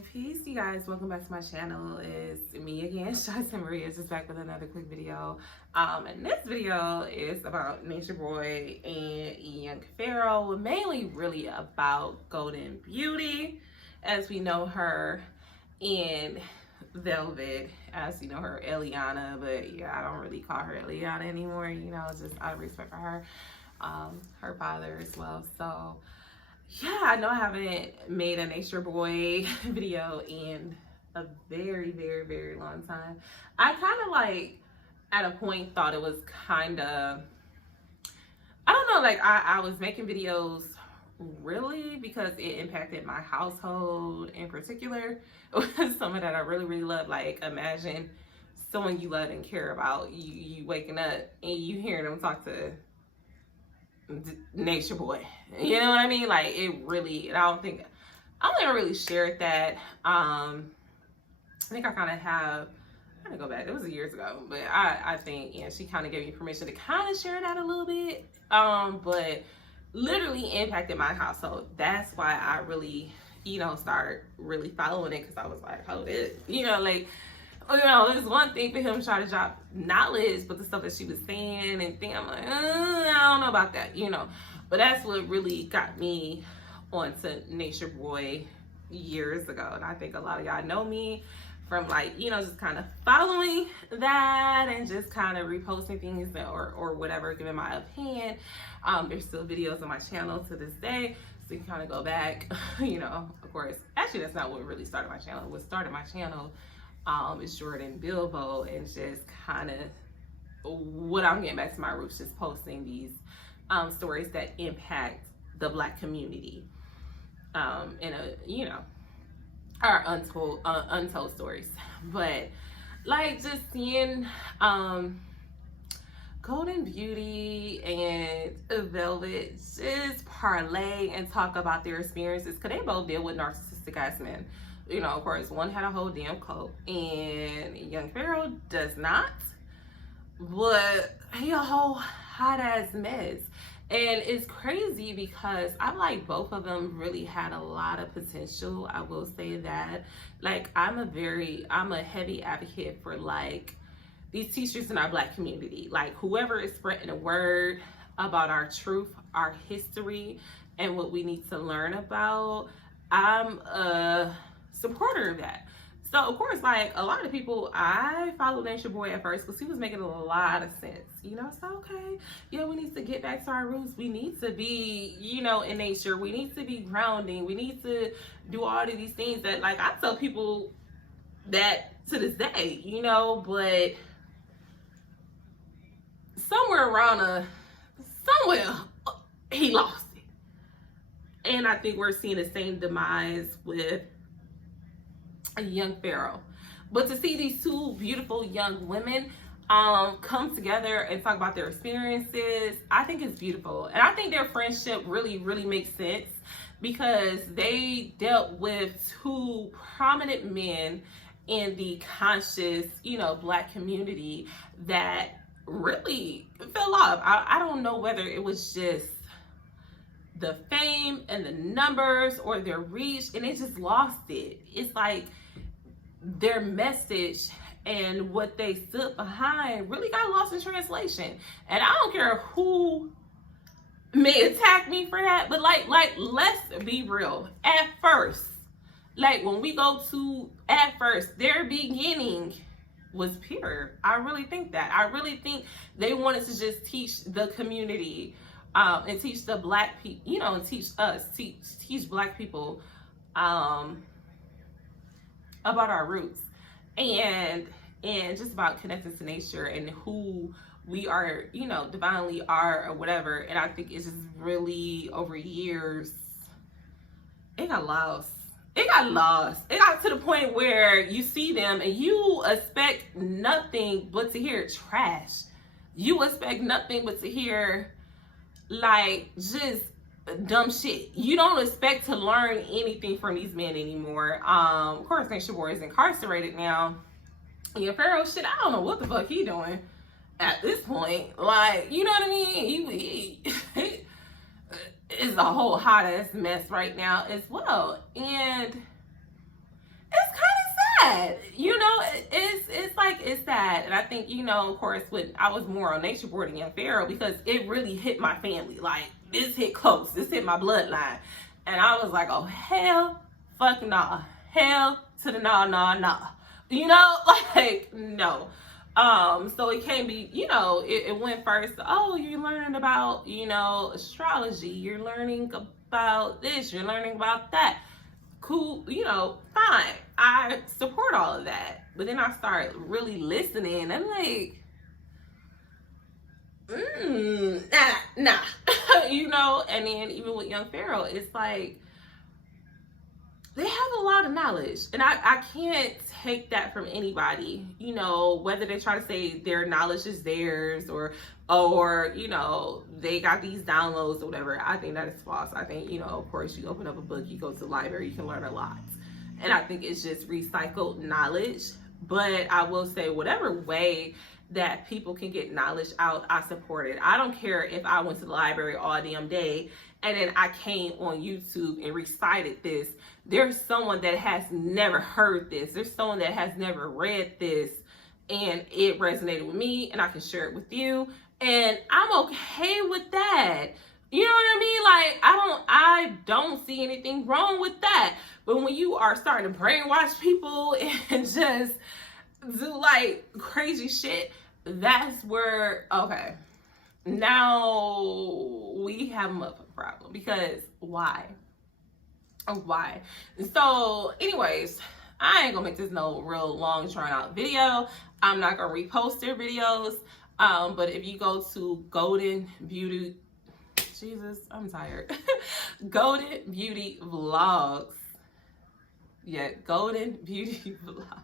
Peace, you guys. Welcome back to my channel. It's me again, Shanta Maria, just back with another quick video. And this video is about Nature Boy and young Pharaoh, mainly really about Golden Beauty, as we know her, in Velvet, as you know her, Eliana. But yeah, I don't really call her Eliana anymore, you know, just out of respect for her, her father as well. So yeah, I know I haven't made a Nature Boy video in a very long time. I kind of like at a point thought it was kind of, I don't know, like I was making videos really because it impacted my household in particular. It was something that I really love. Like, imagine someone you love and care about, you waking up and you hearing them talk to Nature Boy, you know what I mean? Like, it really, I don't ever really shared that. I think I kind of have, I'm gonna go back, it was years ago, but I think, yeah, she kind of gave me permission to kind of share that a little bit, but literally impacted my household. That's why I really, you know, start really following it, because I was like, hold it, you know, like, you know, it's one thing for him to try to drop knowledge, but the stuff that she was saying and things, I'm like, I don't know about that, you know. But that's what really got me onto Nature Boy years ago. And I think a lot of y'all know me from, like, you know, just kind of following that and just kind of reposting things or whatever, giving my opinion. There's still videos on my channel to this day, so you can kind of go back, you know, of course. Actually, that's not what really started my channel. What started my channel is Jordan Bilbo, and just kind of what I'm getting back to my roots, just posting these stories that impact the Black community, in a, you know, our untold stories. But like, just seeing Golden Beauty and Velvet just parlay and talk about their experiences, because they both deal with narcissistic ass men. You know, of course, one had a whole damn cult, and young Pharaoh does not. But he a whole hot ass mess. And it's crazy because I like both of them really had a lot of potential. I will say that. Like, I'm a heavy advocate for, like, these teachers in our Black community. Like, whoever is spreading the word about our truth, our history, and what we need to learn about, I'm a supporter of that. So of course, like, a lot of people, I followed Nature Boy at first because he was making a lot of sense, you know. So okay, yeah, we need to get back to our roots. We need to be, you know, in nature. We need to be grounding. We need to do all of these things that, like, I tell people that to this day, you know. But somewhere he lost it, and I think we're seeing the same demise with a young Pharaoh. But to see these two beautiful young women come together and talk about their experiences, I think it's beautiful. And I think their friendship really makes sense, because they dealt with two prominent men in the conscious, you know, Black community that really fell off. I don't know whether it was just the fame and the numbers or their reach, and they just lost it. It's like their message and what they stood behind really got lost in translation. And I don't care who may attack me for that, but like let's be real. At first, like, when we go to, at first, their beginning was pure. I really think that. I really think they wanted to just teach the community, and teach the Black people, you know, and teach Black people about our roots, and just about connecting to nature and who we are, you know, divinely are, or whatever. And I think it's just really, over years, it got lost. It got to the point where you see them and you expect nothing but to hear trash. You expect nothing but to hear, like, just dumb shit. You don't expect to learn anything from these men anymore. Of course, Nature Boy is incarcerated now. Yeah, Pharaoh, shit, I don't know what the fuck he doing at this point. Like, you know what I mean? He is a whole hot ass mess right now as well. And sad. You know, it's like, it's sad. And I think, you know, of course, when I was more on nature boarding and Pharaoh, because it really hit my family. Like, this hit close. This hit my bloodline. And I was like, oh, hell, fuck nah. Hell to the nah, nah, nah. You know, like, no. So it can't be, you know, it went first, oh, you're learning about, you know, astrology. You're learning about this. You're learning about that. Cool, you know, fine. I support all of that. But then I start really listening. I'm like, nah. You know, and then even with young Pharaoh, it's like, they have a lot of knowledge, and I can't take that from anybody, you know, whether they try to say their knowledge is theirs, or you know, they got these downloads or whatever. I think that is false. I think, you know, of course, you open up a book, you go to the library, you can learn a lot, and I think it's just recycled knowledge. But I will say, whatever way that people can get knowledge out, I support it. I don't care if I went to the library all damn day and then I came on YouTube and recited this. There's someone that has never heard this. There's someone that has never read this, and it resonated with me, and I can share it with you, and I'm okay with that. You know what I mean? Like, I don't see anything wrong with that. But when you are starting to brainwash people and just do like crazy shit, that's where, okay, now we have a problem. Because why? So anyways, I ain't gonna make this no real long drawn out video. I'm not gonna repost their videos. But if you go to Golden Beauty, Jesus, I'm tired. Golden Beauty Vlogs. Yeah, Golden Beauty Vlogs.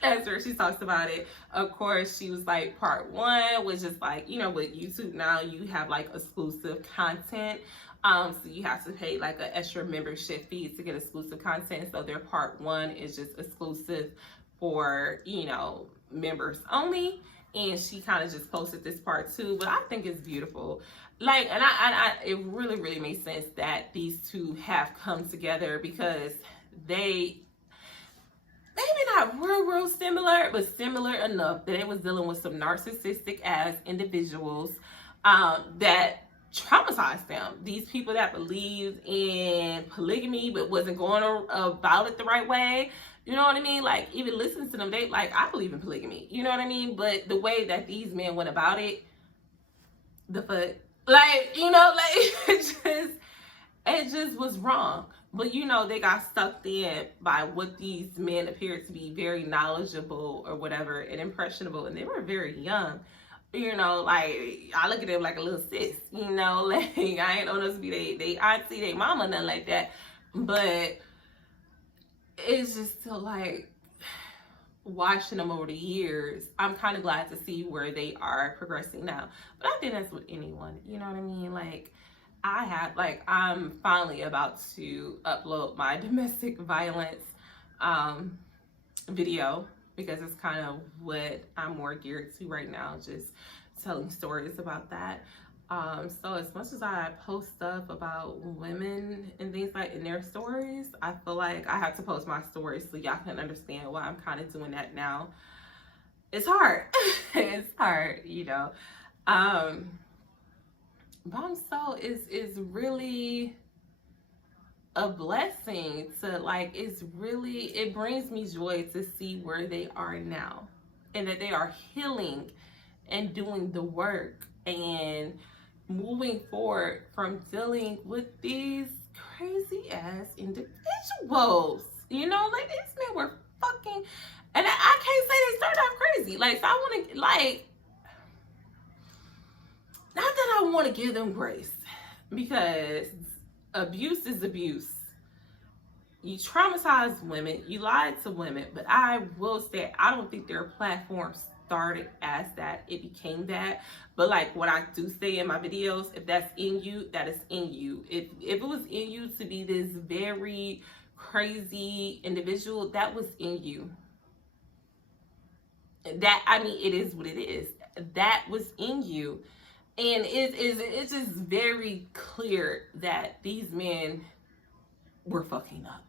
That's where she talks about it. Of course, she was like, part 1 was just like, you know, with YouTube now, you have like exclusive content. So you have to pay like an extra membership fee to get exclusive content. So their part 1 is just exclusive for, you know, members only. And she kind of just posted this part 2, but I think it's beautiful. Like, and I it really, really makes sense that these two have come together, because they, maybe not real similar, but similar enough that it was dealing with some narcissistic ass individuals that traumatized them. These people that believed in polygamy but wasn't going about it the right way. You know what I mean? Like, even listening to them, they like, I believe in polygamy. You know what I mean? But the way that these men went about it, the fuck, like, you know, like, it just was wrong. But, you know, they got sucked in by what these men appeared to be very knowledgeable or whatever, and impressionable, and they were very young. You know, like, I look at them like a little sis, you know, like, I ain't know to be they auntie, they mama, nothing like that. But it's just still like, watching them over the years, I'm kind of glad to see where they are progressing now. But I think that's with anyone, you know what I mean? Like, I'm finally about to upload my domestic violence video, because it's kind of what I'm more geared to right now, just telling stories about that. So as much as I post stuff about women and things like in their stories, I feel like I have to post my stories so y'all can understand why I'm kind of doing that now. It's hard. It's hard, you know. But is really a blessing to, like, it brings me joy to see where they are now, and that they are healing and doing the work and moving forward from dealing with these crazy ass individuals. You know, like, these men were fucking, and I can't say they started out crazy. Like, so I want to, like, not that I want to give them grace, because abuse is abuse. You traumatize women, you lied to women, but I will say, I don't think their platform started as that, it became that. But like what I do say in my videos, if that's in you, that is in you. If it was in you to be this very crazy individual, that was in you. That, I mean, it is what it is. That was in you. And it's just very clear that these men were fucking up.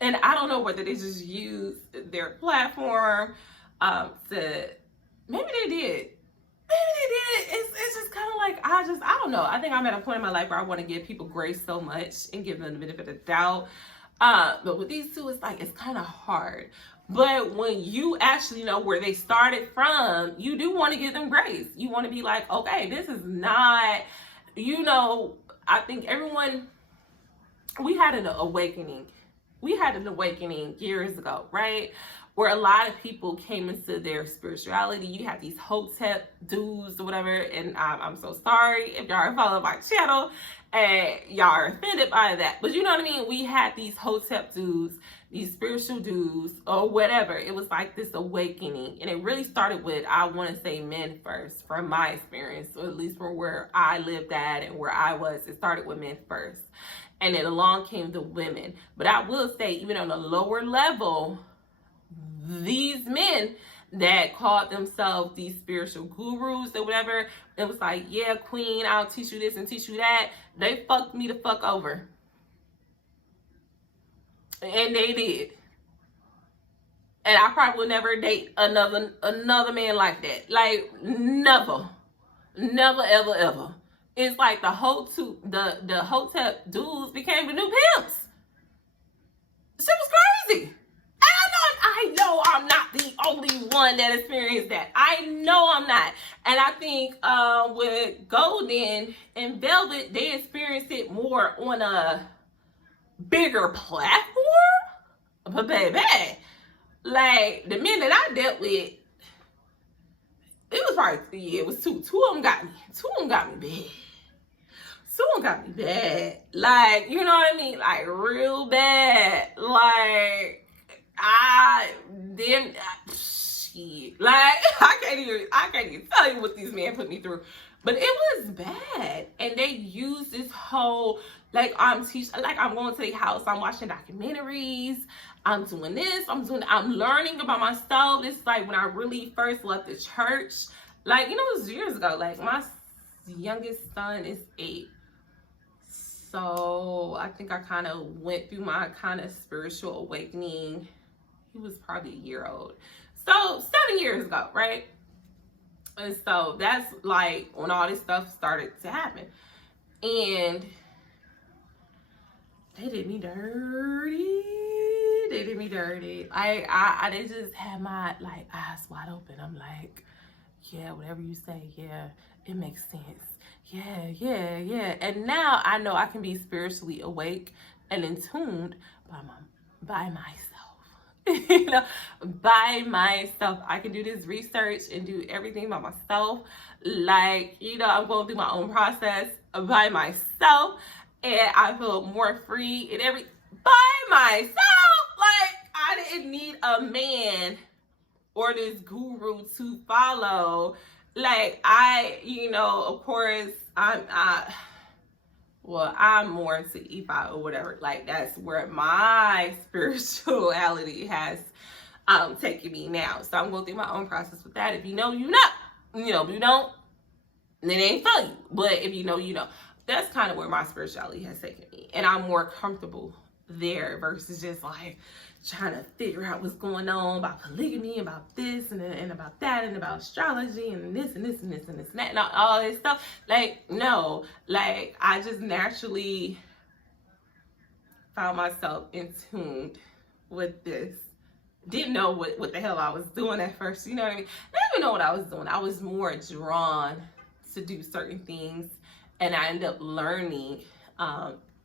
And I don't know whether they just use their platform to, maybe they did. Maybe they did. It's just kind of like, I don't know. I think I'm at a point in my life where I want to give people grace so much and give them the benefit of the doubt. But with these two, it's like, it's kind of hard. But when you actually know where they started from, you do want to give them grace. You want to be like, okay, this is not, I think everyone, we had an awakening. We had an awakening years ago, right? Where a lot of people came into their spirituality. You have these hotep dudes or whatever, and I'm so sorry if y'all are following my channel and y'all are offended by that. But you know what I mean? We had these hotep dudes, these spiritual dudes, or whatever. It was like this awakening. And it really started with, I want to say, men first, from my experience, or at least from where I lived at and where I was. It started with men first. And then along came the women. But I will say, even on a lower level, these men that called themselves these spiritual gurus or whatever, it was like, yeah, queen, I'll teach you this and teach you that. They fucked me the fuck over. And they did. And I probably will never date another man like that. Like, never. Never, ever, ever. It's like the hotep dudes became the new pimps. Shit was crazy. I know I'm not the only one that experienced that. I know I'm not. And I think with Golden and Velvet, they experienced it more on a bigger platform. But baby, like the men that I dealt with, it was probably, yeah, it was two. Two of them got me. Two of them got me bad. Two of them got me bad. Like, you know what I mean? Like, real bad. Like, shit. Like, I can't even tell you what these men put me through. But it was bad. And they used this whole, like, I'm going to their house, I'm watching documentaries, I'm doing this, I'm learning about myself. It's like when I really first left the church, like, it was years ago. Like, my youngest son is 8. So I think I kind of went through my kind of spiritual awakening. He was probably a year old. So 7 years ago, right? And so that's like when all this stuff started to happen. And they did me dirty. They did me dirty. They just had my like eyes wide open. I'm like, yeah, whatever you say, yeah, it makes sense. Yeah. And now I know I can be spiritually awake and in tuned by myself. By myself. I can do this research and do everything by myself. Like, I'm going through my own process by myself. And I feel more free and by myself. Like, I didn't need a man or this guru to follow. Like, of course, I'm more into Ifa or whatever. Like, that's where my spirituality has taken me now. So I'm going through my own process with that. If you know, you know. If you don't, then it ain't for you. But if you know, you know. That's kind of where my spirituality has taken me. And I'm more comfortable there versus just like trying to figure out what's going on about polygamy, about this and about that, and about astrology and this and this and this and this and that and all this stuff. Like, no, like I just naturally found myself in tune with this. Didn't know what the hell I was doing at first, you know what I mean? I didn't even know what I was doing. I was more drawn to do certain things, and I ended up learning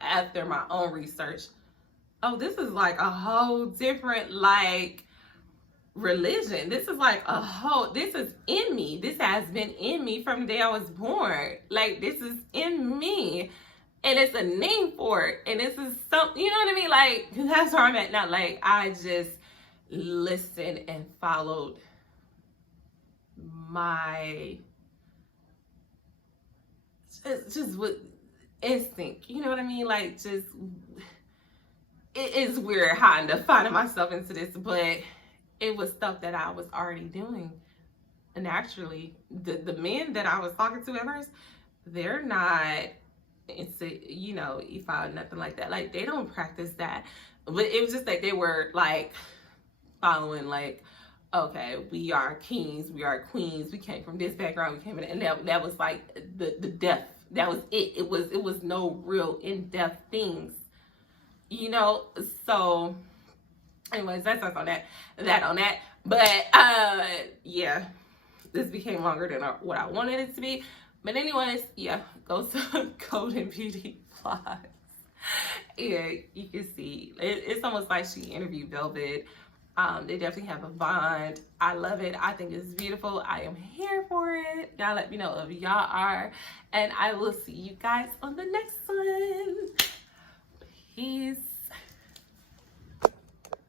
after my own research. Oh, this is like a whole different like religion. This is like this is in me. This has been in me from the day I was born. Like, this is in me. And it's a name for it. And this is something, you know what I mean? Like, that's where I'm at now. Like, I just listened and followed my just with instinct. You know what I mean? Like, just it is weird how I ended up finding myself into this, but it was stuff that I was already doing naturally. The men that I was talking to at first, they're not and say, you know, Ifa, nothing like that. Like, they don't practice that. But it was just like they were like following, like, okay, we are kings, we are queens, we came from this background, we came in, and that was like the depth. That was it. It was no real in-depth things, you know. So anyways, that's on that. But yeah, this became longer than what I wanted it to be. But anyways, yeah, go to Golden Beauty Plus. Yeah, you can see it's almost like she interviewed Velvet. They definitely have a bond. I love it. I think it's beautiful. I am here for it. Y'all let me know if y'all are. And I will see you guys on the next one. Peace.